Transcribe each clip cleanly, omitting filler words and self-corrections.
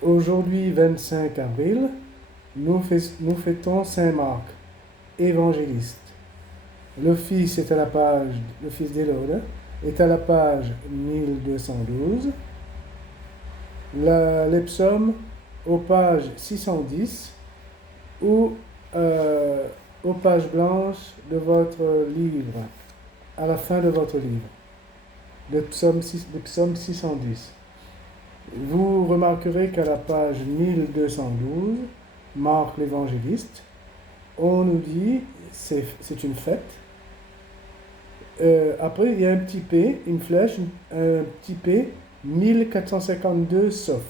Aujourd'hui, 25 avril, nous fêtons Saint Marc, évangéliste. Le fils d'Hélode est à la page 1212. Les psaumes aux pages 610 ou aux pages blanches de votre livre, à la fin de votre livre, le psaume 610. Vous remarquerez qu'à la page 1212, Marc l'évangéliste, on nous dit c'est une fête. Après, il y a un petit P, une flèche, un petit P, 1452 sauf.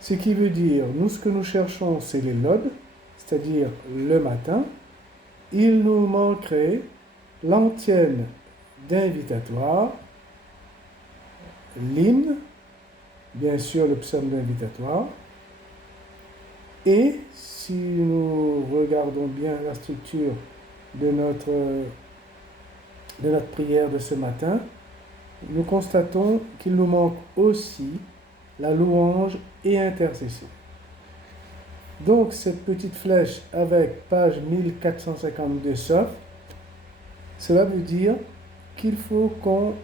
Ce qui veut dire, ce que nous cherchons, c'est les lodes, c'est-à-dire le matin. Il nous manquerait l'antienne d'invitatoire, l'hymne, bien sûr le psaume d'invitatoire, et si nous regardons bien la structure de notre prière de ce matin, nous constatons qu'il nous manque aussi la louange et intercession. Donc cette petite flèche avec page 1452 sauf, cela veut dire qu'il faut qu'on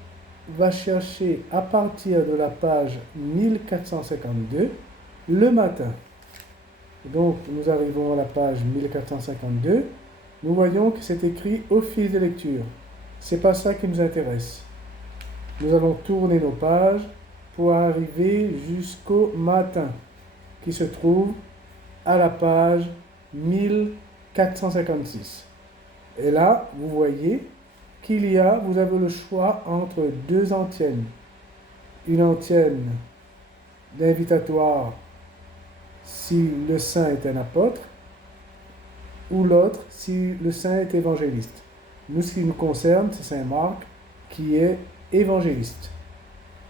va chercher à partir de la page 1452 le matin. Donc nous arrivons à la page 1452, nous voyons que c'est écrit office de lecture. C'est pas ça qui nous intéresse. Nous allons tourner nos pages pour arriver jusqu'au matin, qui se trouve à la page 1456. Et là, vous voyez vous avez le choix entre deux antiennes. Une antienne d'invitatoire si le saint est un apôtre, ou l'autre si le saint est évangéliste. Nous, ce qui nous concerne, c'est Saint Marc qui est évangéliste.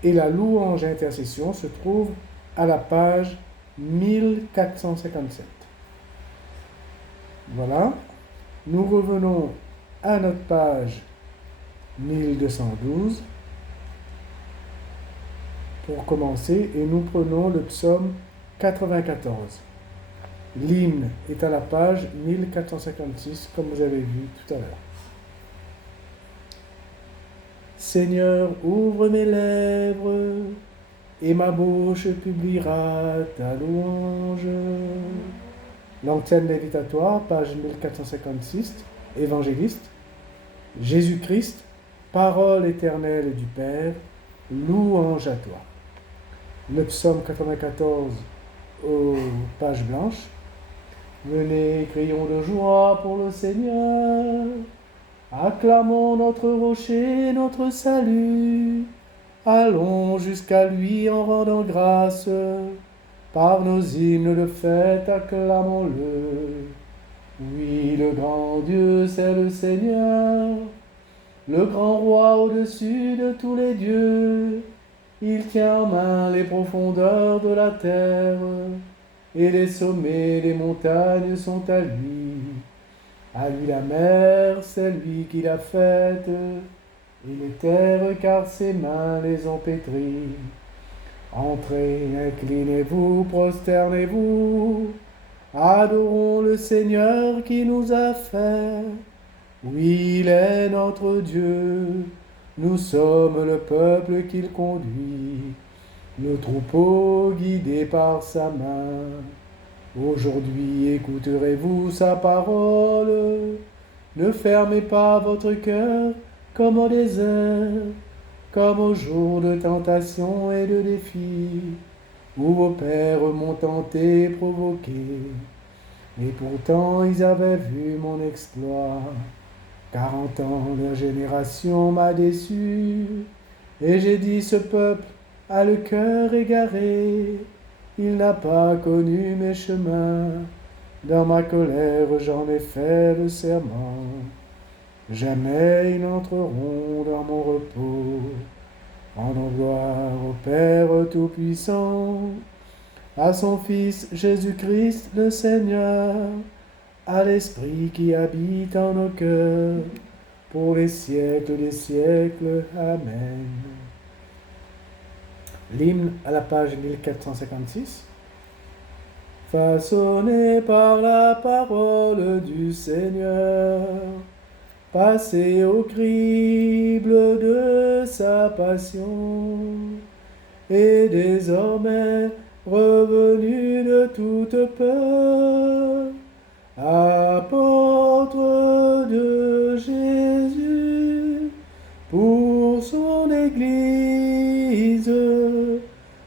Et la louange et intercession se trouve à la page 1457. Voilà. Nous revenons à notre page 1212 pour commencer et nous prenons le psaume 94. L'hymne est à la page 1456 comme vous avez vu tout à l'heure. Seigneur, ouvre mes lèvres et ma bouche publiera ta louange. L'antienne d'invitatoire, page 1456, évangéliste. Jésus-Christ, parole éternelle du Père, louange à toi. Le psaume 94 aux pages blanches. Venez, crions de joie pour le Seigneur. Acclamons notre rocher, notre salut. Allons jusqu'à lui en rendant grâce. Par nos hymnes de fête, acclamons-le. Oui, le grand Dieu, c'est le Seigneur, le grand roi au-dessus de tous les dieux. Il tient en main les profondeurs de la terre, et les sommets des montagnes sont à lui. À lui la mer, c'est lui qui l'a faite, et les terres, car ses mains les ont pétries. Entrez, inclinez-vous, prosternez-vous, adorons le Seigneur qui nous a fait. Oui, il est notre Dieu, nous sommes le peuple qu'il conduit, le troupeau guidé par sa main. Aujourd'hui écouterez-vous sa parole, ne fermez pas votre cœur comme au désert, comme au jour de tentation et de défi, où vos pères m'ont tenté, provoqué, et pourtant ils avaient vu mon exploit. 40 ans, leur génération m'a déçu, et j'ai dit ce peuple a le cœur égaré, il n'a pas connu mes chemins, dans ma colère j'en ai fait le serment, jamais ils n'entreront dans mon repos. Rendons gloire au Père Tout-Puissant, à son Fils Jésus-Christ le Seigneur, à l'Esprit qui habite en nos cœurs, pour les siècles des siècles. Amen. L'hymne à la page 1456. Façonné par la parole du Seigneur, passé au crible de sa passion, et désormais revenu de toute peur, apôtre de Jésus, pour son Église,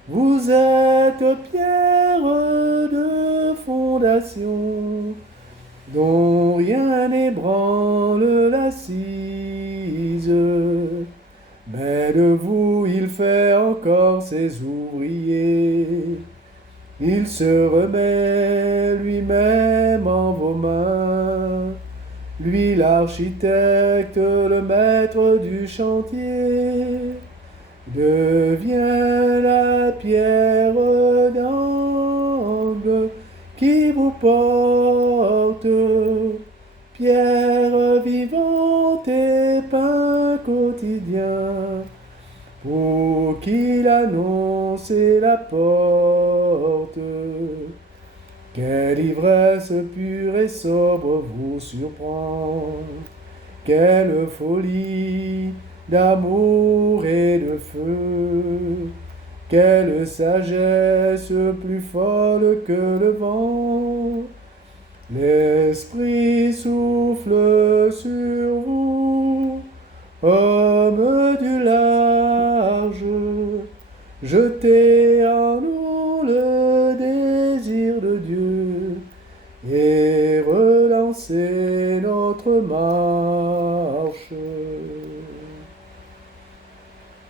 vous êtes pierre de fondation, dont rien n'ébranle l'assise. Mais de vous il fait encore ses ouvriers. Il se remet lui-même en vos mains, lui l'architecte, le maître du chantier, devient la pierre d'angle qui vous porte, pierre vivante et pain quotidien, pour qu'il annonce et la porte. Quelle ivresse pure et sobre vous surprend, quelle folie d'amour et de feu, quelle sagesse plus folle que le vent. L'Esprit souffle sur vous, homme du large, jetez en nous le désir de Dieu et relancez notre marche.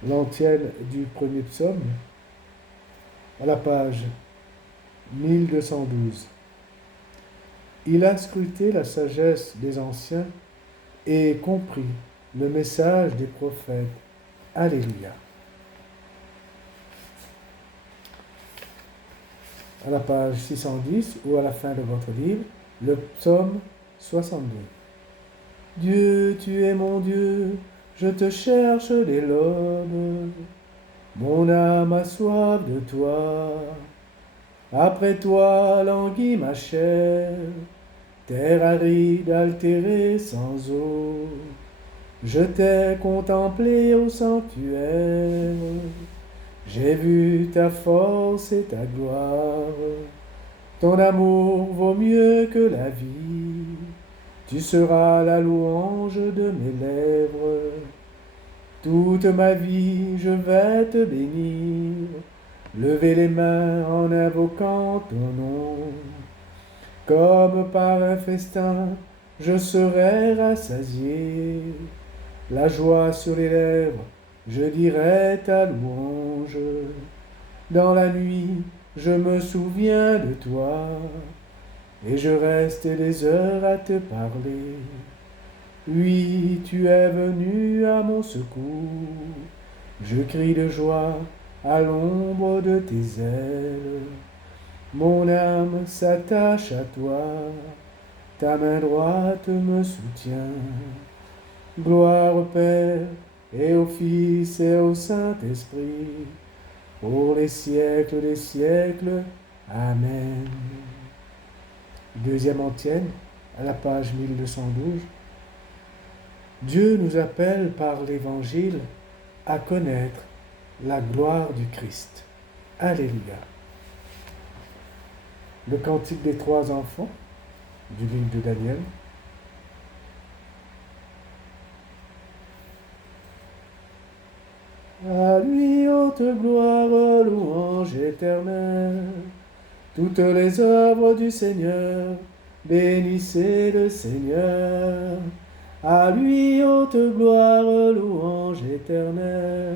L'antienne du premier psaume, à la page 1212. Il a scruté la sagesse des anciens et compris le message des prophètes. Alléluia. À la page 610 ou à la fin de votre livre, le psaume 62. Dieu, tu es mon Dieu, je te cherche dès l'aube. Mon âme a soif de toi. Après toi languit ma chair, terre aride, altérée, sans eau. Je t'ai contemplé au sanctuaire, j'ai vu ta force et ta gloire. Ton amour vaut mieux que la vie, tu seras la louange de mes lèvres. Toute ma vie je vais te bénir, lever les mains en invoquant ton nom. Comme par un festin, je serai rassasié. La joie sur les lèvres, je dirai ta louange. Dans la nuit, je me souviens de toi, et je reste des heures à te parler. Oui, tu es venu à mon secours, je crie de joie à l'ombre de tes ailes. Mon âme s'attache à toi, ta main droite me soutient. Gloire au Père, et au Fils, et au Saint-Esprit, pour les siècles des siècles. Amen. Deuxième antienne, à la page 1212. Dieu nous appelle par l'Évangile à connaître la gloire du Christ. Alléluia. Le cantique des trois enfants du livre de Daniel. À lui haute gloire, louange éternelle, toutes les œuvres du Seigneur, bénissez le Seigneur. À lui haute gloire, louange éternelle,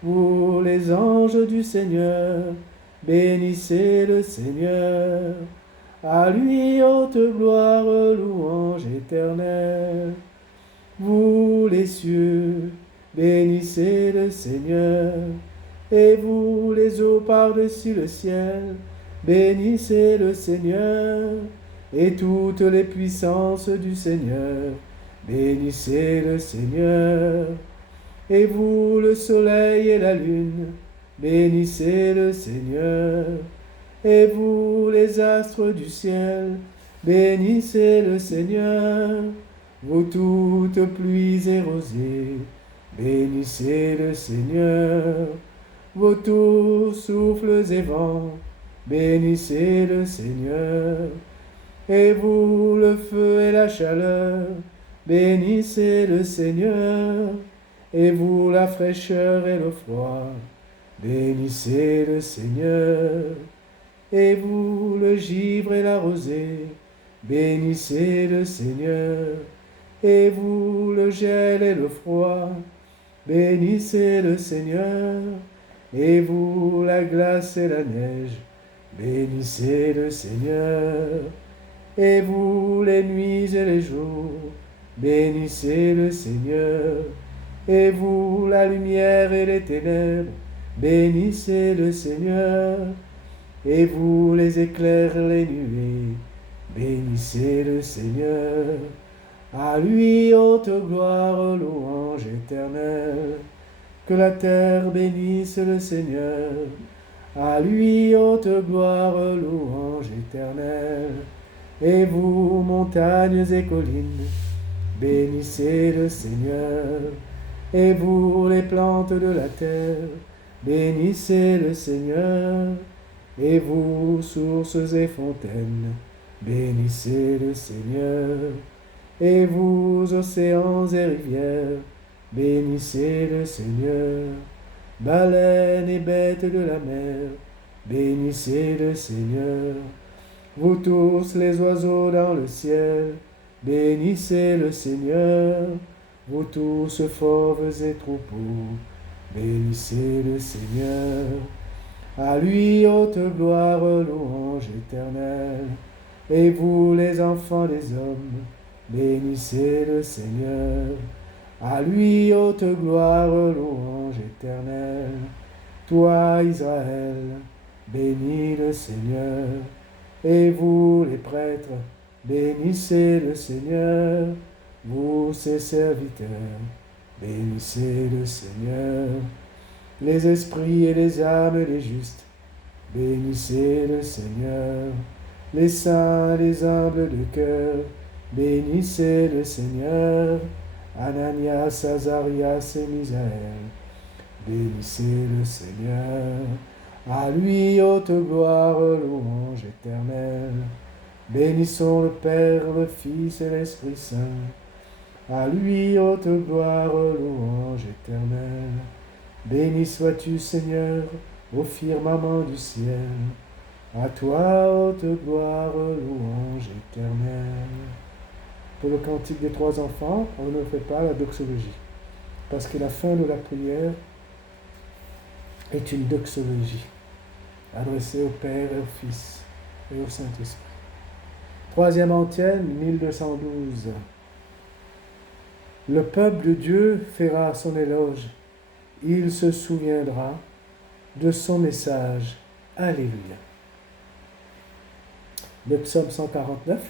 vous les anges du Seigneur, bénissez le Seigneur. À lui haute gloire, louange éternelle, vous les cieux, bénissez le Seigneur. Et vous les eaux par-dessus le ciel, bénissez le Seigneur. Et toutes les puissances du Seigneur, bénissez le Seigneur. Et vous, le soleil et la lune, bénissez le Seigneur. Et vous, les astres du ciel, bénissez le Seigneur. Vous toutes pluies et rosées, bénissez le Seigneur. Vous tous souffles et vents, bénissez le Seigneur. Et vous, le feu et la chaleur, bénissez le Seigneur. Et vous, la fraîcheur et le froid, bénissez le Seigneur. Et vous, le givre et la rosée, bénissez le Seigneur. Et vous, le gel et le froid, bénissez le Seigneur. Et vous, la glace et la neige, bénissez le Seigneur. Et vous, les nuits et les jours, bénissez le Seigneur. Et vous, la lumière et les ténèbres, bénissez le Seigneur. Et vous, les éclairs, les nuées, bénissez le Seigneur. À lui, haute gloire, louange éternelle. Que la terre bénisse le Seigneur. À lui, haute gloire, louange éternelle. Et vous, montagnes et collines, bénissez le Seigneur. Et vous, les plantes de la terre, bénissez le Seigneur. Et vous, sources et fontaines, bénissez le Seigneur. Et vous, océans et rivières, bénissez le Seigneur. Baleines et bêtes de la mer, bénissez le Seigneur. Vous tous les oiseaux dans le ciel, bénissez le Seigneur. Vous tous fauves et troupeaux, bénissez le Seigneur. À lui, haute gloire, louange éternelle. Et vous, les enfants des hommes, bénissez le Seigneur. À lui, haute gloire, louange éternelle. Toi, Israël, bénis le Seigneur. Et vous, les prêtres, bénissez le Seigneur. Vous, ses serviteurs, bénissez le Seigneur. Les esprits et les âmes des justes, bénissez le Seigneur. Les saints et les humbles de cœur, bénissez le Seigneur. Ananias, Azarias et Misaël, bénissez le Seigneur. À lui, haute gloire, louange éternelle. Bénissons le Père, le Fils et l'Esprit Saint. À lui, haute gloire, louange éternelle. Béni sois-tu, Seigneur, au firmament du ciel. À toi, haute gloire, louange éternelle. Pour le cantique des trois enfants, on ne fait pas la doxologie, parce que la fin de la prière est une doxologie, adressée au Père et au Fils et au Saint-Esprit. Troisième antienne, 1212. Le peuple de Dieu fera son éloge. Il se souviendra de son message. Alléluia. Le psaume 149.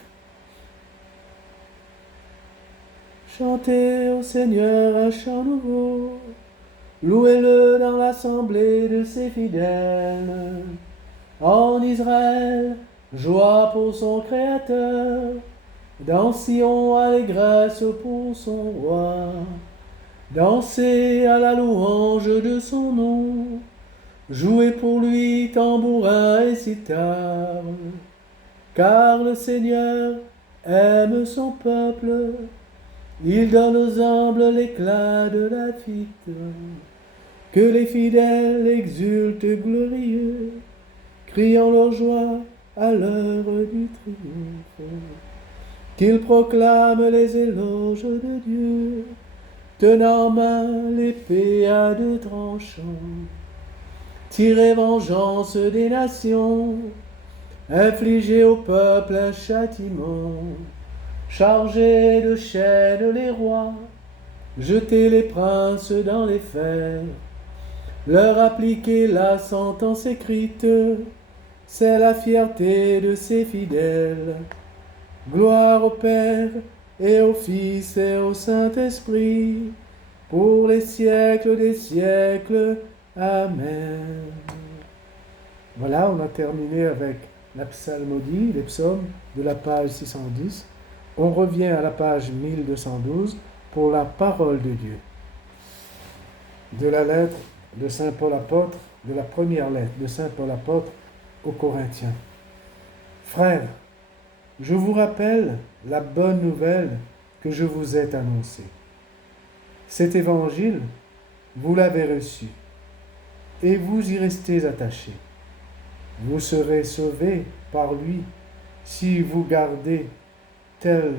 Chantez au Seigneur un chant nouveau, louez-le dans l'assemblée de ses fidèles. En Israël, joie pour son Créateur, dans Sion, allégresse pour son roi. Dansez à la louange de son nom, jouez pour lui tambourin et cithare, car le Seigneur aime son peuple. Il donne aux humbles l'éclat de la victoire. Que les fidèles exultent glorieux, criant leur joie à l'heure du triomphe. Qu'ils proclament les éloges de Dieu, tenant en main l'épée à deux tranchants. Tirez vengeance des nations, infligez au peuple un châtiment. Chargez de chaînes les rois, jetez les princes dans les fers, leur appliquez la sentence écrite, c'est la fierté de ses fidèles. Gloire au Père et au Fils et au Saint-Esprit, pour les siècles des siècles. Amen. Voilà, on a terminé avec la psalmodie, les psaumes de la page 610. On revient à la page 1212 pour la parole de Dieu. De la lettre de Saint Paul apôtre, de la première lettre de Saint Paul apôtre aux Corinthiens. Frères, je vous rappelle la bonne nouvelle que je vous ai annoncée. Cet évangile, vous l'avez reçu et vous y restez attachés. Vous serez sauvés par lui si vous le gardez tel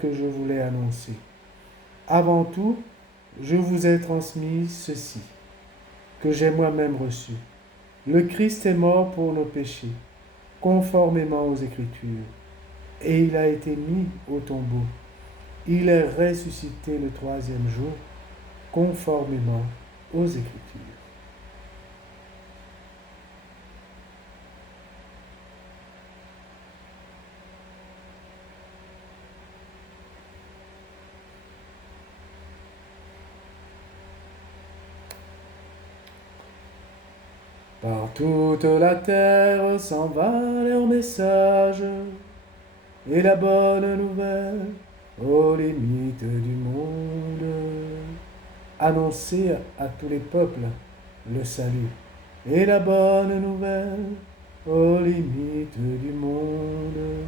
que je vous l'ai annoncé. Avant tout, je vous ai transmis ceci, que j'ai moi-même reçu. Le Christ est mort pour nos péchés, conformément aux Écritures, et il a été mis au tombeau. Il est ressuscité le troisième jour, conformément aux Écritures. Par toute la terre s'en va leur message, et la bonne nouvelle aux limites du monde. Annoncez à tous les peuples le salut, et la bonne nouvelle aux limites du monde.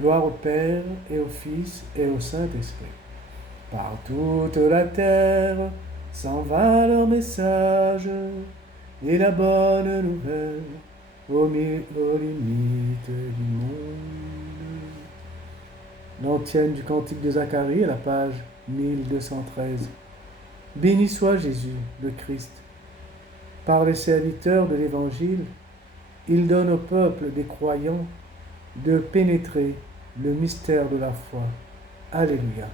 Gloire au Père et au Fils et au Saint-Esprit. Par toute la terre s'en va leur message, et la bonne nouvelle aux limites du monde. L'antienne du Cantique de Zacharie à la page 1213. Béni soit Jésus, le Christ. Par les serviteurs de l'Évangile, il donne au peuple des croyants de pénétrer le mystère de la foi. Alléluia.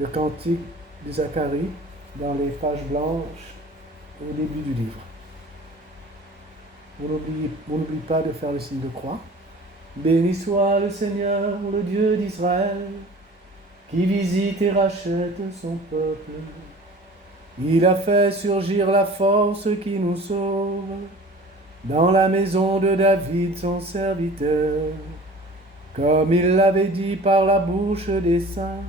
Le Cantique de Zacharie dans les pages blanches au début du livre. On n'oublie pas de faire le signe de croix. Béni soit le Seigneur, le Dieu d'Israël, qui visite et rachète son peuple. Il a fait surgir la force qui nous sauve dans la maison de David, son serviteur, comme il l'avait dit par la bouche des saints,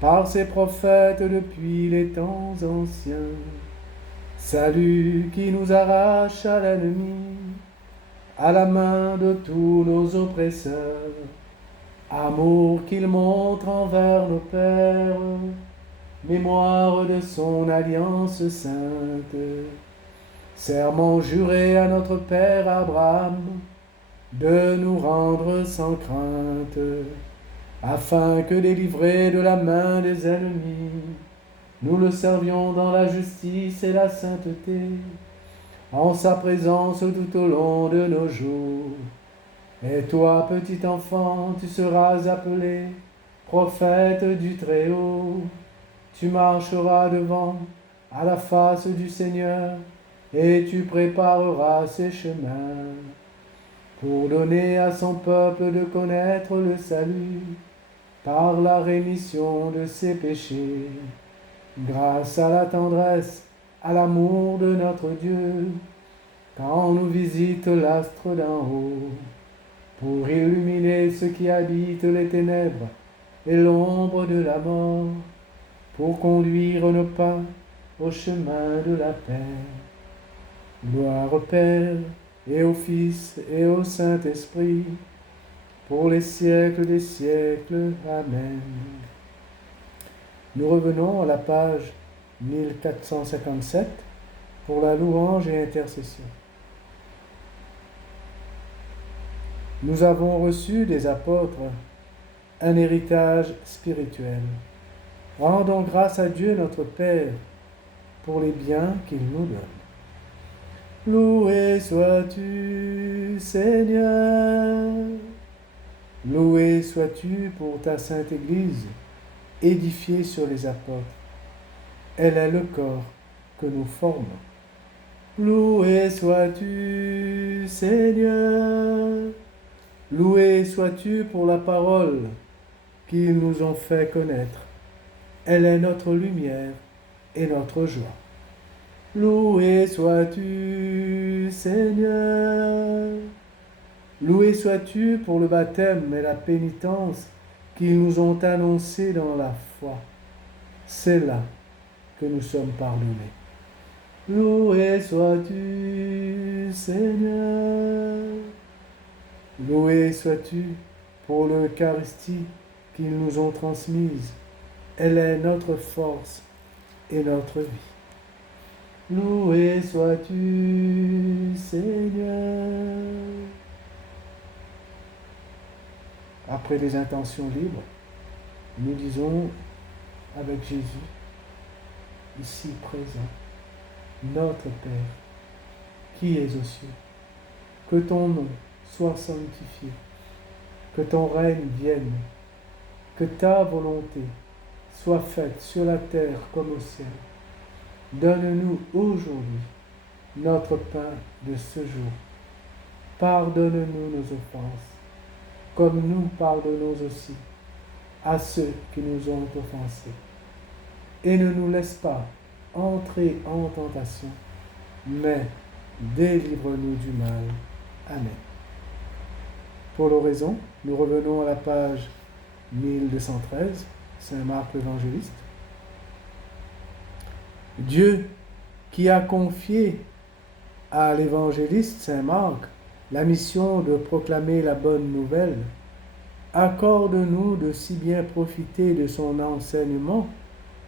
par ses prophètes depuis les temps anciens. Salut qui nous arrache à l'ennemi, à la main de tous nos oppresseurs. Amour qu'il montre envers nos pères, mémoire de son alliance sainte. Serment juré à notre père Abraham, de nous rendre sans crainte, afin que délivrés de la main des ennemis, nous le servions dans la justice et la sainteté, en sa présence tout au long de nos jours. Et toi, petit enfant, tu seras appelé prophète du Très-Haut. Tu marcheras devant, à la face du Seigneur, et tu prépareras ses chemins, pour donner à son peuple de connaître le salut, par la rémission de ses péchés, grâce à la tendresse, à l'amour de notre Dieu, quand nous visite l'astre d'en haut, pour illuminer ceux qui habitent les ténèbres et l'ombre de la mort, pour conduire nos pas au chemin de la paix. Gloire au Père et au Fils et au Saint-Esprit, pour les siècles des siècles. Amen. Nous revenons à la page 1457 pour la louange et intercession. Nous avons reçu des apôtres un héritage spirituel. Rendons grâce à Dieu notre Père pour les biens qu'il nous donne. Loué sois-tu, Seigneur. Loué sois-tu pour ta sainte Église, édifiée sur les apôtres. Elle est le corps que nous formons. Loué sois-tu, Seigneur. Loué sois-tu pour la parole qu'ils nous ont fait connaître. Elle est notre lumière et notre joie. Loué sois-tu, Seigneur. Loué sois-tu pour le baptême et la pénitence qu'ils nous ont annoncés dans la foi. C'est là que nous sommes pardonnés. Loué sois-tu, Seigneur. Loué sois-tu pour l'Eucharistie qu'ils nous ont transmise. Elle est notre force et notre vie. Loué sois-tu, Seigneur. Après les intentions libres, nous disons avec Jésus, ici présent, notre Père, qui es aux cieux, que ton nom soit sanctifié, que ton règne vienne, que ta volonté soit faite sur la terre comme au ciel. Donne-nous aujourd'hui notre pain de ce jour. Pardonne-nous nos offenses, comme nous pardonnons aussi à ceux qui nous ont offensés. Et ne nous laisse pas entrer en tentation, mais délivre-nous du mal. Amen. Pour l'oraison, nous revenons à la page 1213, Saint Marc l'Évangéliste. Dieu, qui a confié à l'évangéliste Saint Marc la mission de proclamer la bonne nouvelle, accorde-nous de si bien profiter de son enseignement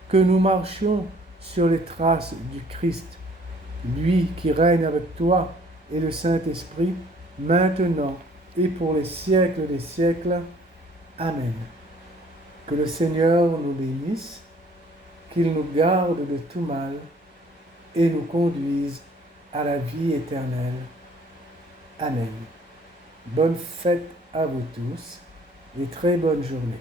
que nous marchions sur les traces du Christ, lui qui règne avec toi et le Saint-Esprit, maintenant et pour les siècles des siècles. Amen. Que le Seigneur nous bénisse, qu'il nous garde de tout mal et nous conduise à la vie éternelle. Amen. Bonne fête à vous tous et très bonne journée.